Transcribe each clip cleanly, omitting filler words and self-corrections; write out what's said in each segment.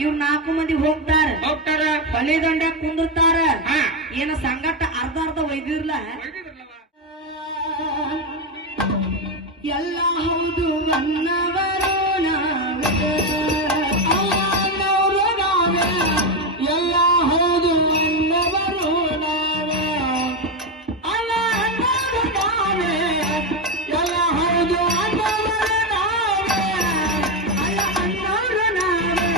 ಇವ್ರು 4 ಮಂದಿ ಹೋಗ್ತಾರ ಹೋಗ್ತಾರ ಹೊಳೆ ದಂಡ ಕುಂದಿರ್ತಾರ ಏನ ಸಂಗಟ ಅರ್ಧ ಅರ್ಧ ಒಯ್ದಿರ್ಲ ಎಲ್ಲ ಹೌದು ಅನ್ನವರು ನಾವೇ ಅನ್ನವರು ನಾವೇ ಎಲ್ಲ ಹೌದು ಅನ್ನವರು ನಾವೇ ಅಲ್ಲ ಅನ್ನವರು ನಾವೇ ಎಲ್ಲ ಹೌದು ಅನ್ನವರು ನಾವೇ ಅಲ್ಲ ಅನ್ನವರು ನಾವೇ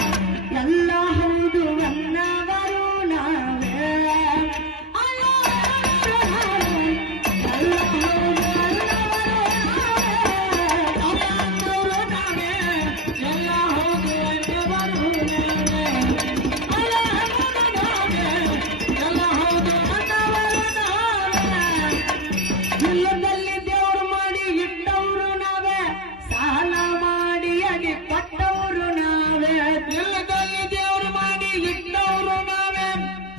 ಎಲ್ಲ ಹೌದು ಅನ್ನವರು ನಾವೇ ಅಲ್ಲ ಇಲ್ಲದಲ್ಲಿ ದೇವರು ಮಾಡಿ ಇಟ್ಟವರು ನಾವೇ ಸಾಲ ಮಾಡಿ ಅಗಿ ಕೊಟ್ಟವರು ನಾವೇ ಇಲ್ಲದಲ್ಲಿ ದೇವರು ಮಾಡಿ ಇಟ್ಟವರು ನಾವೇ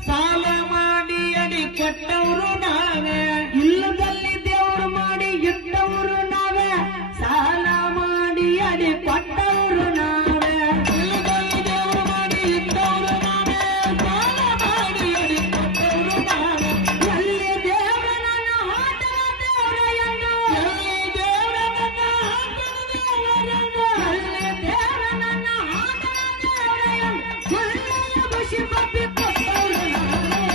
ಸಾಲ ಮಾಡಿ ಅಡಿ ಕೊಟ್ಟವರು ನಾವೇ ಇಲ್ಲದಲ್ಲಿ ದೇವರು ಮಾಡಿ ಇಟ್ಟವರು ನಾವೇ ಸಾಲ ಮಾಡಿ ಅಡಿ ಕೊಟ್ಟವರು ನಾವೇ ಇಲ್ಲದಲ್ಲಿ ದೇವರು ಮಾಡಿ ಇಟ್ಟವರು ನಾವೇ ಸಾಲ ಮಾಡಿ ಅಡಿ ಕೊಟ್ಟವರು ನಾವೇ ಎಲ್ಲಿ ದೇವರ ನನ್ನ ಆಟದ ದೇವರಯ್ಯನು ಎಲ್ಲಿ ದೇವರ ನನ್ನ ಆಟದ ದೇವರಯ್ಯನು ಎಲ್ಲಿ ದೇವರ ನನ್ನ ಆಟದ ದೇವರಯ್ಯನು ಒಳ್ಳೆಯ ಖುಷಿ ಪಪ್ಪಿ ಕೊಟ್ಟವರು ನಾವೇ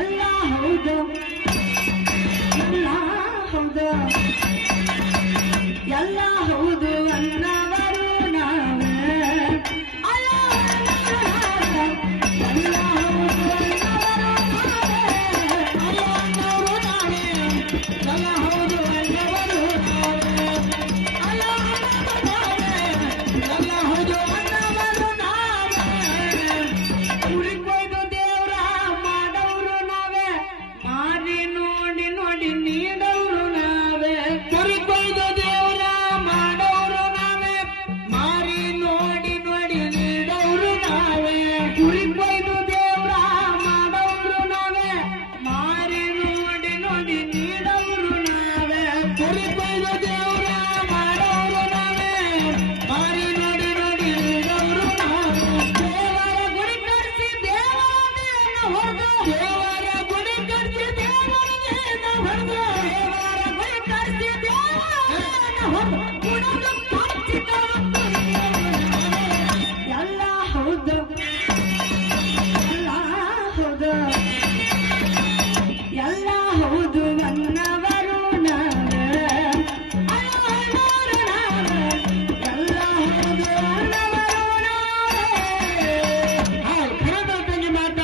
ಎಲ್ಲ ಹೌದು ಎಲ್ಲ ಹೌದು ಎಲ್ಲ ಹೌದು ಅನ್ನವರು ನಾವೇ ಅಲ್ಲ ಎಲ್ಲ ಹೌದು ಅನ್ನವರು ನಾವೇ ಅಲ್ಲ ಅನ್ನವರು ನಾವೇ ಎಲ್ಲ ಹೌದು ಅನ್ನವರು ನಾವೇ ಅಲ್ಲ ಎಲ್ಲ ಹೌದು ಅನ್ನವರು ನಾವೇ ಕುರಿ ಕೊಯ್ದು ದೇವ್ರ ಮಾಡವರು ನಾವೇ ಮಾರಿ ನೋಡಿ ನೋಡಿ ನೀಡವರು ನಾವೇ ಕುರಿ ಕೊಯ್ದು ದೇವ್ರ ಮಾಡವರು ನಾವೇ ಮಾರಿ ನೋಡಿ ನೋಡಿ ನೀಡವರು ನಾವೇ ಕುರಿ ಕೊಯ್ದು ದೇವ್ರ ಮಾಡವರು ನಾವೇ ಮಾರಿ ನೋಡಿ ನೋಡಿ ನೀಡವರು ನಾವೇ ಕುರಿ ಕೊಯ್ದು ದೇವ್ರ ಮಾಡವರು ನಾವೇ ಮಾರಿ ನೋಡಿ ನೋಡಿ ನೀಡವರು ನಾವೇ ದೇವರ ಗುಡಿ ಕಟ್ಟಿ ದೇವರನ್ನ ಹೊಡೆದು ದೇವರ ಗುಡಿ ಕಟ್ಟಿ ದೇವರನ್ನ ಹೊಡೆದು ದೇವರ ಗುಡಿ ಕಟ್ಟಿ ದೇವರನ್ನ ಹೊಡೆದು ಕುಡಿದು ಕಚ್ಚಿದವರು ಎಲ್ಲ ಹೌದು ಎಲ್ಲ ಹೌದು ಎಲ್ಲ ಹೌದು ಅನ್ನವರು ನಾವೇ ಅಲ್ಲ ಅನ್ನವರು ನಾವೇ ಎಲ್ಲ ಹೌದು ಅನ್ನವರು ನಾವೇ ತಂಗಿ ಮಾತ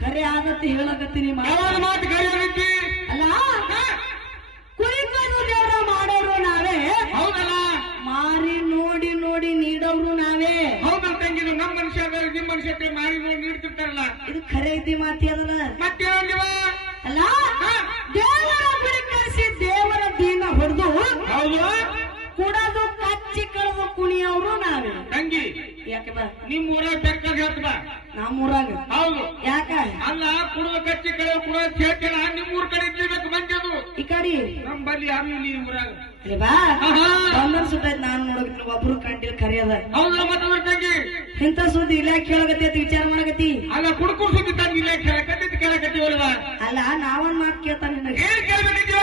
ಖರೆ ಆಗತ್ತೆ ಹೇಳಕತ್ತೀನಿ ಯಾವಾಗ ಮಾತು ಕೈ ಆಗೈತಿ ಅಲ್ಲ ಕುರಿಕೊಂಡು ದೇವರ ಮಾಡೋರು ನಾವೇ ಹೌದಲ್ಲ ಮಾರಿ ನೋಡಿ ನೋಡಿ ನೀಡೋರು ನಾವೇ ಹೌದಲ್ಲ ತಂಗಿ ಇದು ನಮ್ಮ ಮನುಷ್ಯ ನಿಮ್ಮ ಮನುಷ್ಯ ಮಾರಿ ನೋಡಿ ನೀಡ್ತಿರ್ತಾರಲ್ಲ ಇದು ಖರೆ ಐತಿ ಮಾತಿ ಅದಲ್ಲ ಮತ್ತೇನಿವ ಅಲ್ಲ ದೇವರ ಗುಡಿ ಕಳಿಸಿ ದೇವರ ದೀನ ಹೊಡೆದು ಹೌದು ಕುಡದು ಕಚ್ಚಿ ಕಳೆದು ಕುಣಿಯವರು ನಾವೇ ತಂಗಿ ಯಾಕೆ ಬಾ ನಿಮ್ ಊರಾಗ ಬೇಕಾಗ ಹೇಳ್ತ ಬಾ ನಮ್ಮೂರಾಗ ಹೌದು ಯಾಕ ಅಲ್ಲ ಕುಡುವ ಕಚ್ಚಿ ಕಳೆ ಕುಡುವ ಹೇಳ್ತೀರ ನಿಮ್ ಊರ್ ಕಡೆ ಇರ್ಬೇಕು ಮಂದಿ ಅದು ಈ ಕಡೆ ನಮ್ ಬಲ್ಲಿ ಯಾರು ಇಲ್ಲಿ ಈ ಊರಾಗ ಅರೆ ಬಾ ಬಂದರ್ ಸುತ್ತಾಯ್ತು ನಾನು ನೋಡೋಕೆ ಒಬ್ರು ಕಂಡಿಲ್ ಖರೆಯದ ಹೌದಲ್ಲ ಮತ್ತಂದ್ರ ತಂಗಿ ಇಂಥ ಸುದ್ದಿ ಇಲಾಖೆ ಕೇಳಗತಿ ವಿಚಾರ ಮಾಡಕತಿ ಅಲ್ಲ ಕುಡ್ಕುಡ್ ಸುದ್ದಿ ತಂಗಿ ಇಲ್ಲ ಕಟ್ಟಿದ್ ಕೇಳಕತ್ತೀವಲ್ವ ಅಲ್ಲ ನಾವನ್ ಮಾತು ಕೇಳ್ತಾನ ನಿನಗೆ ಏನ್ ಕೇಳ್ಬೇಕಿದ್ದೀವ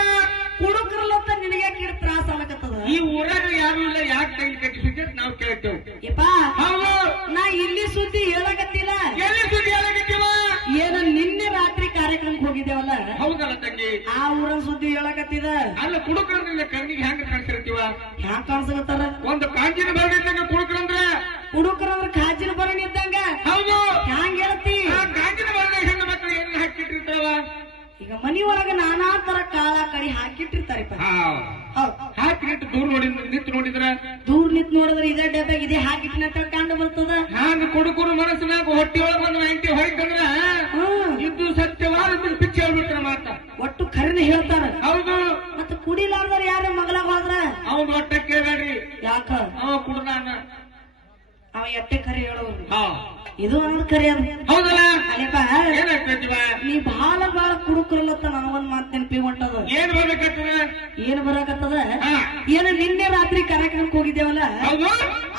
ಕುಡುಕ್ರಲ್ಲತ್ತ ನಿನಗೆ ಕಿಡ್ ತ್ರಾಸ ಆಗತ್ತದ ಈ ಊರಾಗ ಯಾರು ಇಲ್ಲ ಯಾಕೆ ತಂಗಿ ಕಟ್ಟಿ ಸುದ್ದಿ ಅಂತ ನಾವು ಕೇಳ್ತೇವೆ ಯಪ್ಪಾ ಹೌದು ನಾ ಇಲ್ಲಿ ಸುದ್ದಿ ಹೇಳಕತ್ತಿಲ್ಲ ಎಲ್ಲಿ ಸುದ್ದಿ ಹೇಳಕತ್ತೀವ ಏನ ನಿನ್ನೆ ರಾತ್ರಿ ಕಾರ್ಯಕ್ರಮಕ್ಕೆ ಹೋಗಿದ್ದೇವಲ್ಲ ಹೌದಲ್ಲ ತಂಗಿ ಆ ಊರ ಸುದ್ದಿ ಹೇಳಕತ್ತಿದ ಅಲ್ಲ ಕುಡುಕರನ್ನ ಕಣ್ಣಿಗೆ ಹೆಂಗ ಕಾಣಿಸಿರ್ತೀವ ಹ್ಯಾಂಗ ಕಾಣಿಸ್ಕತ್ತಾರ ಒಂದು ಕಾಂಜಿನ ಬೆಳೆದಂಗ ಕುಡುಕರಂದ್ರ ಕುಡುಕ್ರಂದ್ರ ಕಾಜಿನ ಬರಣಿ ಇದ್ದಂಗ ಹೌದು ಹ್ಯಾಂಗ ಹೇಳ್ತಿ ಆ ಕಾಂಜಿನ ಬೆಳೆದಾಗ ಹೆಣ್ಣು ಮಕ್ಕಳು ಏನ್ ಹಾಕಿಟ್ಟಿರ್ತಾವ ಈಗ ಮನಿ ಒಳಗ ನಾನಾ ತರ ಕಾಳ ಕಡಿ ಹಾಕಿಟ್ಟಿರ್ತಾರಪ್ಪ ಹೌದ್ ಹಾಕಿಟ್ಟು ದೂರ ನೋಡಿ ನಿಂತು ನೋಡಿದ್ರ ದೂರ ನಿಂತ್ ನೋಡಿದ್ರೆ ಇದೇ ಡಬ್ಬಾಗ ಇದೇ ಹಾಕಿಟ್ಟಿನ ಕಂಡು ಬರ್ತದ ಹ್ಯಾಂಗ ಕುಡುಕರು ಮನಸ್ಸಿನಾಗ ಹೊಟ್ಟಿ ಒಳಗ ಒಂದು ಹೆಂಡತಿ ಹೊಯ್ತಂದ್ರ ಇದು ಸತ್ಯವಾದ ಪಿಚ್ಚಿ ಹೇಳ್ಬಿಟ್ರ ಮಾತ ಒಟ್ಟು ಖರೀನ ಹೇಳ್ತಾರ ಹೌದು ಮತ್ತ ಕುಡಿಲಾರ್ದಾರ ಯಾರ ಮಗಳಾಗ ಹೋದ್ರ ಅವನ್ ಒಟ್ಟ ಕೇಳ್ಬೇಡ್ರಿ ಯಾಕ ಅವ ಕುಡ್ದಾನ ಅವ ಎಟ್ಟೆ ಖರೆ ಹೇಳೋರು ಹಾ ಇದು ಅನ್ನೋದು ಖರೆ ಅದ ಹೌದಲ್ಲ ಅಲ್ಲಪ್ಪ ಏನಾಗ್ತೈತಿವ ನೀ ಬಹಳ ಕುಡುಕ್ರಲ್ಲತ್ತ ನಾವೊಂದ್ ಮಾತ್ ನೆನಪಿ ಹೊಂಟದ ಏನ್ ಬರ್ಬೇಕಾಗ್ತದ ಏನ್ ಬರಾಕತ್ತದ ಹಾ ಏನ ನಿನ್ನೆ ರಾತ್ರಿ ಕಾರ್ಯಕ್ರಮಕ್ಕೆ ಹೋಗಿದ್ದೇವಲ್ಲ ಹೌದು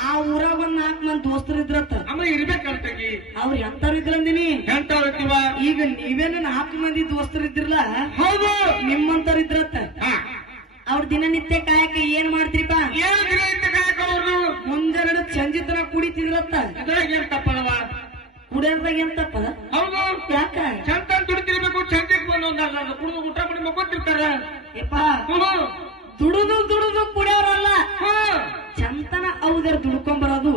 ಆ ಊರಾಗ ಒಂದ್ 4 ಮಂದಿ ದೋಸ್ತರು ಇದ್ರತ್ತ ಅಮ್ಮ ಇರ್ಬೇಕಂತಗಿ ಅವ್ರು ಎಂತಾರು ಇದ್ರಂದಿನಿ ಎಂತವ್ರು ಇರ್ತೀವ ಈಗ ನೀವೇನ 4 ಮಂದಿ ದೋಸ್ತರು ಇದ್ದಿರಲ್ಲ ಹೌದು ನಿಮ್ಮಂತವ್ರು ಇದ್ರತ್ತ ಹಾ ಅವ್ರ ದಿನನಿತ್ಯ ಕಾಯಕ ಏನ್ ಮಾಡ್ತೀರಿಪ್ಪ ಏನ್ ದಿನ ಕಾಯಕವ್ರು ಮುಂಜಾನೆ ಸಂಜಿತನ ಕುಡಿತಿದ್ರತ್ತ ಅದ್ರಾಗ ಏನ್ ತಪ್ಪದವ ಕುಡಿಯೋದ್ರಾಗ ಏನ್ ತಪ್ಪದ ಹೌದು ಯಾಕ ಚಂದ ದುಡಿತಿರ್ಬೇಕು ಚಂದಕ್ಕೆ ಬಂದು ಒಂದ್ ಕುಡಿದು ಊಟ ಮಾಡಿ ಮಕ್ಕೊತಿರ್ತಾರ ಯಪ್ಪ ದುಡುದು ಕುಡಿಯೋರಲ್ಲ ಚಂತನ ಅವ್ದರ್ ದುಡ್ಕೊಂಬರೋದು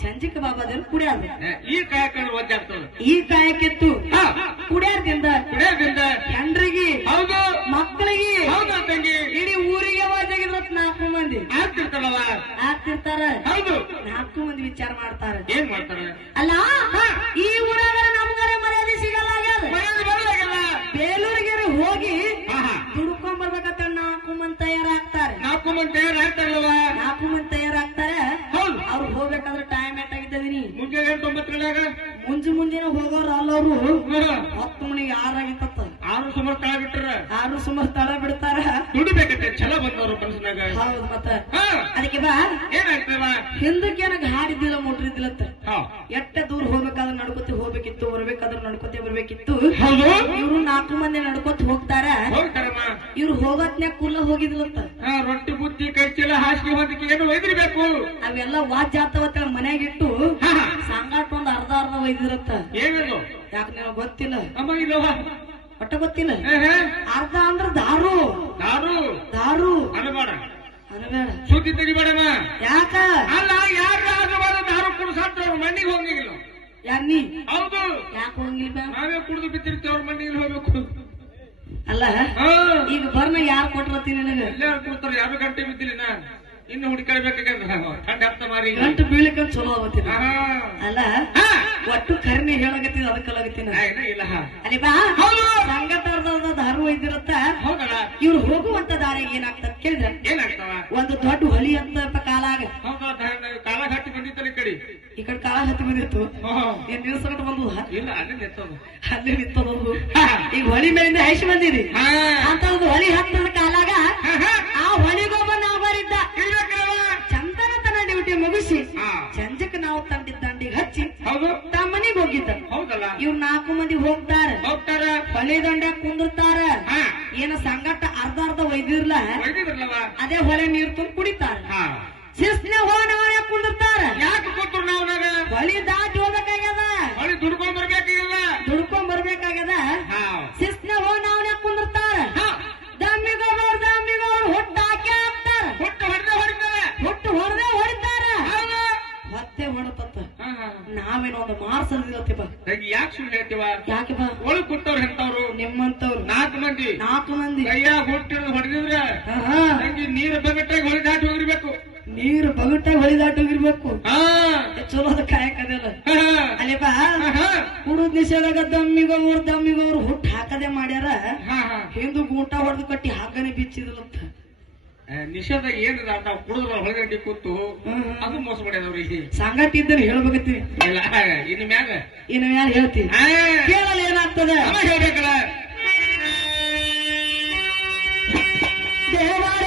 ಚಂಜಿಕ ಬಾಬಾದೇವ್ರು ಕುಡಿಯೋದು ಈ ಕಾಯಕ ಒದ್ದಾಡ್ತದ ಈ ಕಾಯಕ್ಕೆತ್ತು ಕುಡಿಯೋದ್ರಿಂದ ಹೆಂಡ್ರಿಗೆ ಹೌದು ಮಕ್ಕಳಿಗೆ ಹೌದು ತಂಗಿ ಇಡೀ ಊರಿಗೆ ವಾಜಾಗಿದ್ರತ್ 4 ಮಂದಿ ಆಗ್ತಿರ್ತಾರವ ಆಗ್ತಿರ್ತಾರ ಹೌದು 4 ಮಂದಿ ವಿಚಾರ ಮಾಡ್ತಾರ ಏನ್ ಮಾಡ್ತಾರ ಅಲ್ಲ ಈ ಊರಾಗ ನಮ್ಗಾರ ಮರ್ಯಾದೆ ಸಿಗಲ್ಲ ಬೇಲೂರಿಗೆ ಹೋಗಿ ದುಡ್ಕೊಂಬರ್ಬೇಕಂತ 4 ಮಂದಿ ತಯಾರಾಗ್ತಾರೆ 4 ಮಂದಿ ತಯಾರಾಗ್ತಾರಲ್ವ 4 ಮಂದಿ ತಯಾರಾಗ್ತಾರೆ ಹೌದು ಅವ್ರು ಹೋಗ್ಬೇಕಾದ್ರೆ ಟೈಮ್ ಎಷ್ಟಾಗಿದ್ದೀನಿ ಮುಂಜಾನೆ 9 ಮುಂಜಾನೆ ಹೋಗೋರು ಅಲ್ಲವ್ರು 10 ಮಣಿಗೆ 6 ಆಗಿತ್ತ 6 ಸುಮಾರು ತಳ ಬಿಟ್ರ 6 ಸುಮಾರು ತಳ ಬಿಡ್ತಾರ ದುಡಿಬೇಕಂತೆ ಛಲ ಬಂದವ್ರು ಮನಸ್ಸಿನಾಗ ಹೌದು ಮತ್ತ ಅದಕ್ಕೆ ಬಾ ಏನಾಗ್ತವ ಹಿಂದಕ್ಕೇನ ಗಾಡಿದ್ದಿಲ್ಲ ಮೋಟ್ರ್ ಇದ್ದಿಲ್ಲತ್ತ ಎಟ್ಟ ದೂರ ಹೋಗ್ಬೇಕಾದ್ರೆ ನಡ್ಕೊತಿ ಹೋಗ್ಬೇಕಿತ್ತು ಬರ್ಬೇಕಾದ್ರೆ ನಡ್ಕೊತಿ ಬರ್ಬೇಕಿತ್ತು ಇವ್ರು 4 ಮಂದಿ ನಡ್ಕೊತ ಹೋಗ್ತಾರ ಇವ್ರು ಹೋಗತ್ನ್ಯಾಗ ಕುಲ್ಲ ಹೋಗಿದ್ಲಂತ ರೊಟ್ಟಿ ಬುತ್ತಿ ಕೈಚೀಲ ಹಾಸಿಗೆ ಹೊಂದಿಕೆ ಏನು ಒಯ್ದಿರ್ಬೇಕು ಅವೆಲ್ಲ ವಾಜ್ ಆತವತ್ತ ಮನ್ಯಾಗಿಟ್ಟು ಸಂಗಾಟ ಒಂದ್ ಅರ್ಧ ಒಯ್ದಿರತ್ತ ಏನದು ಯಾಕೆ ನಿನಗೆ ಗೊತ್ತಿಲ್ಲ ಅಮ್ಮ ಇಲ್ಲವ ಒಟ್ಟ ಗೊತ್ತಿಲ್ಲ ಅರ್ಧ ಅಂದ್ರ ದಾರು ದಾರು ದಾರು ಅನಬೇಡ ಅನಬೇಡ ಸುದ್ದಿ ತೆಗಿಬೇಡಮ್ಮ ಯಾಕ ಅಲ್ಲ ಯಾರ ದಾರು ಕುಡಿಸಾತ್ರ ಅವ್ರ ಮಣ್ಣಿಗೆ ಹೋಗಿಲ್ಲ ಯಾರ್ನಿ ಹೌದು ಯಾಕೆ ಹೋಗಿಲ್ಲ ನಾವೇ ಕುಡಿದು ಬಿತ್ತಿರ್ತೀವಿ ಅವ್ರ ಮಣ್ಣಿಗೆ ಹೋಗ್ಬೇಕು ಅಲ್ಲ ಈಗ ಬರ್ನ ಯಾರು ಕೊಟ್ಟಿರತ್ತೀನಿ ನನಗೆ ಎಲ್ಲಾರು ಕೊಡ್ತಾರೆ ಯಾರು ಗಂಟೆ ಬಿದ್ದಿಲ್ಲ ಇನ್ನು ಹುಡುಕಾಡ್ಬೇಕಾಗ್ಯದ ಥಂಡ ಹತ್ತ ಮಾರಿ ಗಂಟು ಬೀಳಕ ಚಲೋ ಆಗತ್ತೀನಿ ಅಲ್ಲ ಒಟ್ಟು ಕರ್ನಿ ಹೇಳಾಗತ್ತೀನಿ ಅದಕ್ಕಲಾಗತ್ತೀನಿ ಇಲ್ಲ ಅಲ್ಲಿ ಬಾ ಸಂಗತಾರ್ದ ದಾರು ಇದ್ದಿರತ್ತ ಹೌದಲ್ಲ ಇವ್ರು ಹೋಗುವಂತ ದಾರಿ ಏನಾಗ್ತದ ಕೇಳಿದ್ರ ಏನಾಗ್ತಾವ ಒಂದು ದೊಡ್ಡ ಹೊಳಿ ಅಂತ ಕಾಲಾಗ ಕಾಲ ಹಟ್ಟಿ ಬಂದಿತ್ತಲ್ಲ ಈ ಕಡೆ ಕಾಲ ಹತ್ತಿ ಬಂದಿತ್ತು ಏನ್ ನಿಲ್ಸಕಟ್ಟು ಬಂದು ಇಲ್ಲ ಅಲ್ಲೇ ನಿಂತದ ಅಲ್ಲೇ ನಿಂತದೊಂದು ಈಗ ಹೊಳಿ ಮೇಲಿಂದ ಹೈಸಿ ಬಂದಿರಿ ಅಂತ ಒಂದು ಹೊಳಿ ಹತ್ತದ ಕಾಲಾಗ ಆ ಹೊಳಿಗೊಬ್ಬ ನಾವರಿದ್ದ ಚಂದನ ತನ್ನ ಡ್ಯೂಟಿ ಮುಗಿಸಿ ಸಂಜೆಕ್ ನಾವು ತಂದಿದ್ದ ದಂಡಿಗೆ ಹಚ್ಚಿ ತಮ್ಮ ಮನೆಗೆ ಹೋಗಿದ್ದ ಹೌದಲ್ಲ ಇವ್ರು 4 ಮಂದಿ ಹೋಗ್ತಾರ ಹೊಳಿ ದಂಡ್ಯಾಗ ಕುಂದಿರ್ತಾರ ಏನ ಸಂಗಟ ಅರ್ಧ ಒಯ್ದಿರ್ಲ ಅದೇ ಹೊಳೆ ನೀರು ತುಂಬ ಕುಡಿತಾರ ಶಿಸ್ತಿನ ಹೋಗಿ ಕುಂದಿರ್ತಾರ ಯಾಕೆ ಕೂತ್ರು ನಾವು ಹೊಳಿ ದಾಟಿ ಹೋಗ್ಬೇಕಾಗ್ಯದ ಹೊಳಿ ದುಡ್ಕೊಂಡ್ ಬರ್ಬೇಕಾಗ್ಯದ ಶಿಸ್ತಿನ ಹೋಗಿ ನಾವ್ ಕುಂದಿರ್ತಾರ ದಮ್ಮಿಗವ್ರು ಹುಟ್ಟು ಹಾಕಿ ಹಾಕ್ತಾರ ಹುಟ್ಟು ಹೊಡೆದೇ ಹೊಡಿತಾರ ಮತ್ತೆ ಹೊಡತತ್ತ ನಾವೇನೋ ಒಂದು ಮಾರ್ಸಲ್ದಿರತ್ತೀಪ ಯಾಕೆ ಸುಳ್ಳು ಹೇಳ್ತೀವ ಯಾಕೆಪ್ಪ ಒಳಗ್ ಕೂತವ್ರು ಎಂತವ್ರು ನಿಮ್ಮಂತವ್ರು 4 ಮಂದಿ ಕೈಯಾಗ ಹುಟ್ಟಿರೋದು ಹೊಡೆದಿದ್ರೆ ನೀರು ಬಗಟ್ಟಾಗಿ ಹೊಳಿ ದಾಟಿ ಹೋಗಿರ್ಬೇಕು ನೀರು ಬಗಟ್ಟಾಗಿ ಹೊಳಿ ದಾಟಿ ಹೋಗಿರ್ಬೇಕು ಚಲೋದ ಕಾಯಕದಲ್ಲ ಅಲ್ಲಿಪ್ಪ ಕುಡುದ್ ನಿಷೇಧಾಗ ದಮ್ಮಿಗವ್ರು ಹುಟ್ಟು ಹಾಕದೆ ಮಾಡ್ಯಾರ ಹಿಂದೂ ಗೂಟ ಹೊಡೆದು ಕಟ್ಟಿ ಹಾಕನೆ ಬಿಚ್ಚಿದ್ರಂತ ನಿಷೇಧ ಏನಿಲ್ಲ ನಾವು ಕುಡಿದ್ರ ಹೊಳಗಡ್ಡಿ ಕೂತು ಅದು ಮೋಸ ಮಾಡ್ಯದವ್ರಿಗೆ ಸಂಗಟ ಇದ್ದರೆ ಹೇಳ್ಬೇಕತ್ತೀನಿ ಇಲ್ಲ ಇನ್ನು ಮ್ಯಾಲ ಹೇಳ್ತೀನಿ ಕೇಳಲ್ಲ ಏನಾಗ್ತದೆ ಹೇಳ್ಬೇಕಲ್ಲ ದೇವಾರ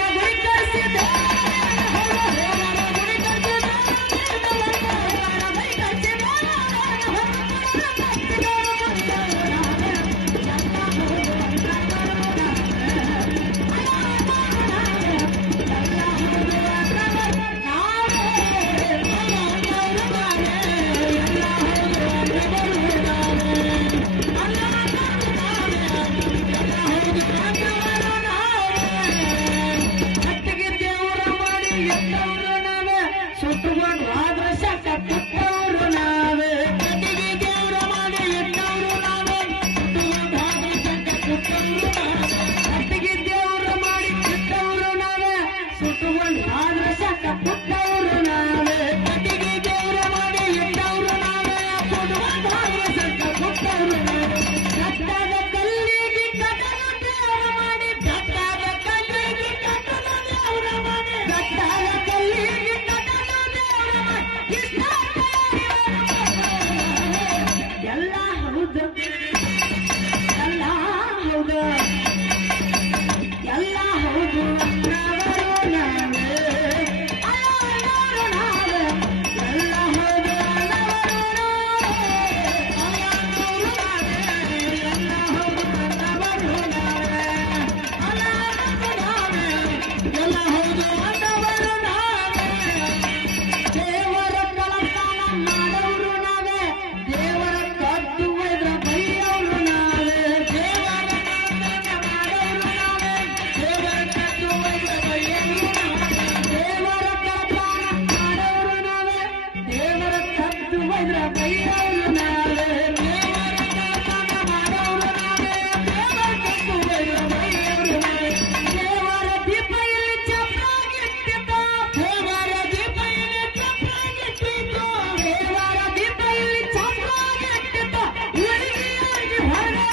ಹೋದ್ರ ಬೈಯವರು ನಾವೇ ದೇವರ ದರ್ಶನ ಮಾಡೋರು ನಾವೇ ದೇವರ ಕಟ್ಟು ಬೈಯವರು ನಾವೇ ದೇವರ ದೀಪ ಇಲ್ಲಿ ಚಪ್ರಾಗಿಟ್ಟಿದ್ದ ದೇವರ ದೀಪ ಇಲ್ಲಿ ಚಪ್ರಾಗಿಟ್ಟಿದ್ದ ದೇವರ ದೀಪ ಇಲ್ಲಿ ಚಪ್ರಾಗಿಟ್ಟಿದ್ದ ಹುಡುಗಿಯಾಗಿ ಹೊರಗೆ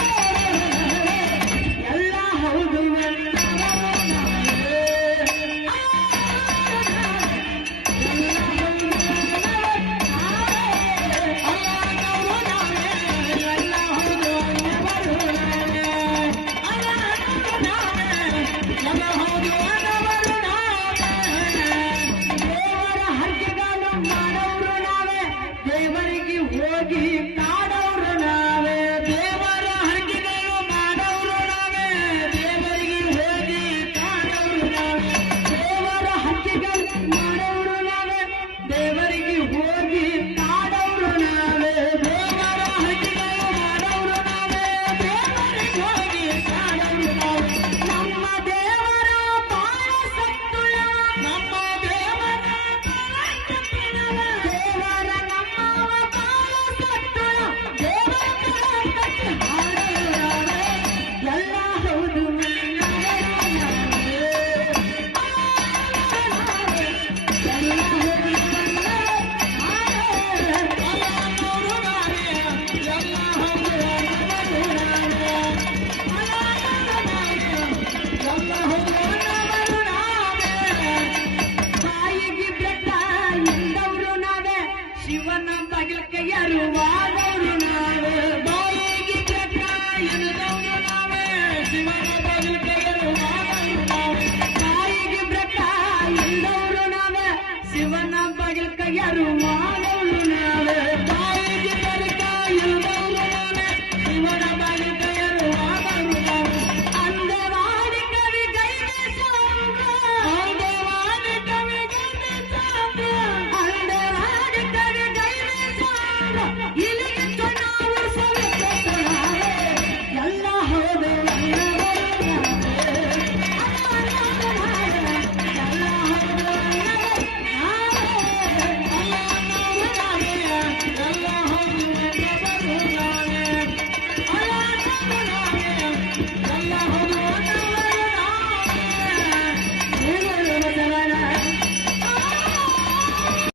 ಎಲ್ಲ ಹೌದು ದೇವರ ಹರಕೆಗಳನ್ನು ಮಾಡೋರು ನಾವೇ ದೇವರಿಗೆ ಹೋಗಿ ಕಾಡೋರು ನಾವೇ ದೇವರ ಹರಕೆಗಳು ಮಾಡೋರು ನಾವೇ ದೇವರಿಗೆ ಹೋಗಿ ಕಾಡೋರು ನಾವೇ ದೇವರ ಹರಕೆಗಳು ಮಾಡೋರು ನಾವೇ ದೇವರಿಗೆ ಹೋಗಿ ಕಾಡೋರು ನಾವೇ ದೇವರ ಹರಕೆಗಳು ಮಾಡೋರು ನಾವೇ ದೇವರಿಗೆ ಹೋಗಿ ಕಾಡೋರು ನಾವೇ ನಮ್ಮ ದೇವರ ಬಾಳ ಸತ್ತುಳ ನಮ್ಮ ದೇವರ ದೇವರ ನಮ್ಮವ ಬಾಳ ಸತ್ತುಳ ದೇವರ ಕಟ್ಟಿ ಹಾಡೋರಾವೆ ಎಲ್ಲ ಹೌದು ಬಾಯಿಗೆ ಬೆಟ್ಟ ಎಂದವರು ನಾವೇ ಶಿವನ ಬಾಗಿಲ ಕೈಯಾರು ವಾದವರು ನಾವೇ ಬಾಯಿಗೆ ಬೆಟ್ಟ ಎಂದವರು ನಾವೇ ಶಿವನ ಬಾಗಿಲ ಕೈಯಾರು